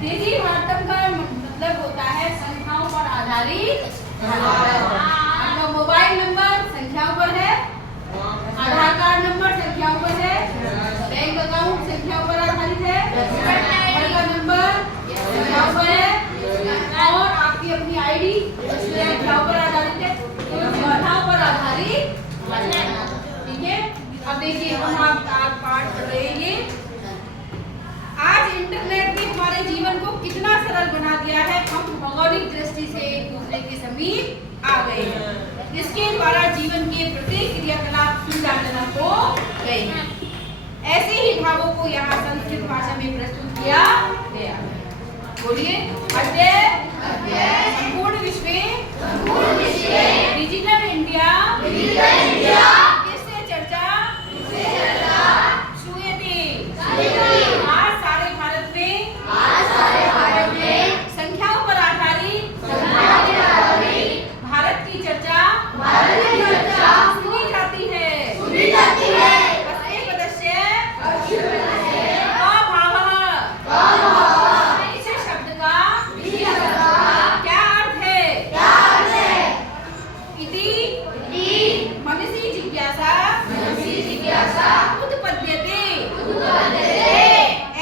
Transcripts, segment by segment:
तेजी भारतम का मतलब होता है संख्याओं पर आधारित। आपका मोबाइल नंबर संख्याओं पर है, आधार कार्ड नंबर संख्याओं पर है, बैंक अकाउंट संख्याओं पर आधारित है, घर का नंबर संख्याओं पर है और आपकी अपनी आईडी संख्याओं पर आधारित है। तो संख्याओं पर आधारित, ठीक है। अब देखिए हम आप पाठ पढ़ रहे हैं। आज इंटरनेट ने हमारे जीवन को कितना सरल बना दिया है। हम भौगोलिक दृष्टि से एक दूसरे के समीप आ गए हैं। इसके द्वारा जीवन के प्रत्येक क्रियाकलाप सुविधाजनक हो गए हैं। ऐसे ही भावों को यहाँ संस्कृत भाषा में प्रस्तुत किया गया। बोलिए अध्यय संपूर्ण विश्व डिजिटल इंडिया किससे चर्चा शुरूआती। आज सारे भारत में संख्याओं पर आधारित भारत की चर्चा सुनी जाती है। इस शब्द का क्या अर्थ है? इति मनसि जिज्ञासा उत्पद्यते।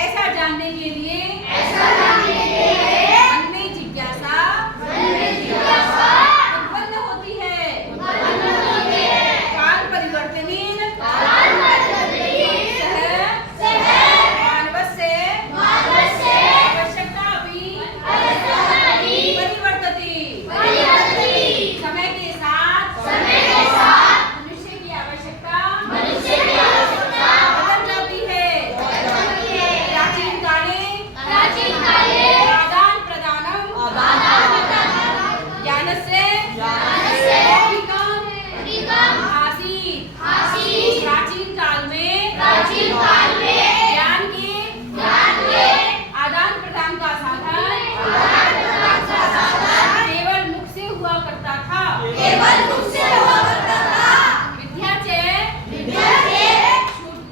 ऐसा जानने के लिए मन में जिज्ञासा उत्पन्न होती है। काल परिवर्तनीय मानवस्य आवश्यकता अपि परिवर्तते। समय के साथ मनुष्य की आवश्यकता बदल जाती है। प्राचीन काले आदान प्रदानम ज्ञानस्य अधिकम आसीत्। प्राचीन काल में ज्ञान के आदान प्रदान का साधन केवल मुख से हुआ करता था। विद्या च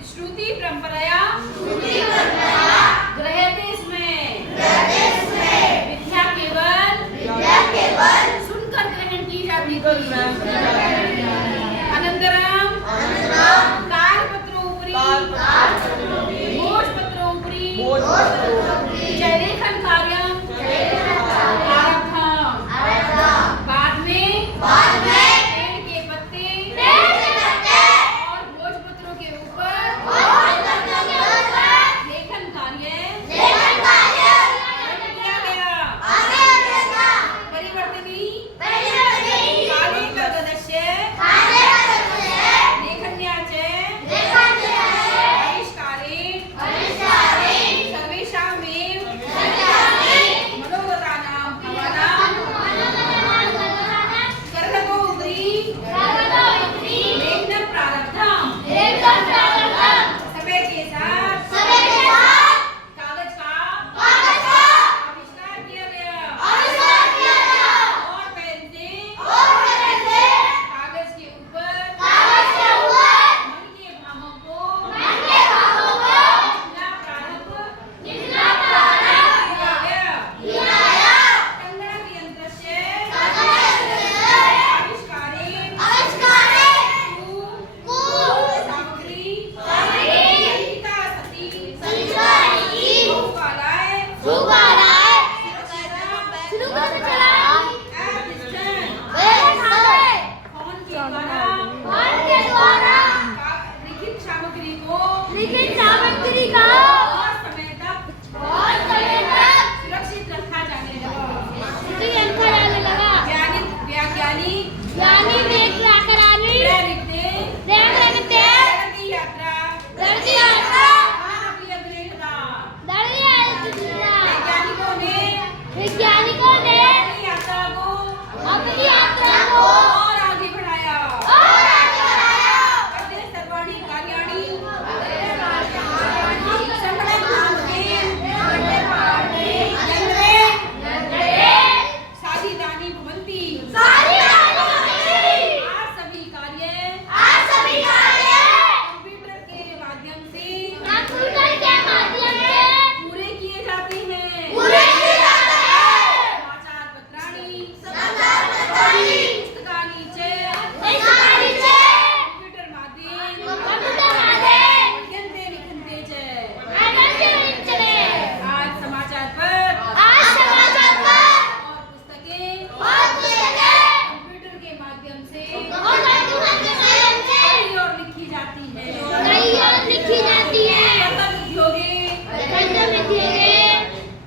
श्रुति परंपराया ग्रह्यते स्म। विद्या केवल सुनकर ग्रहण की जाती थी। अनंतरम कालपत्रोपरि भोजपत्रोपरि जयलेखन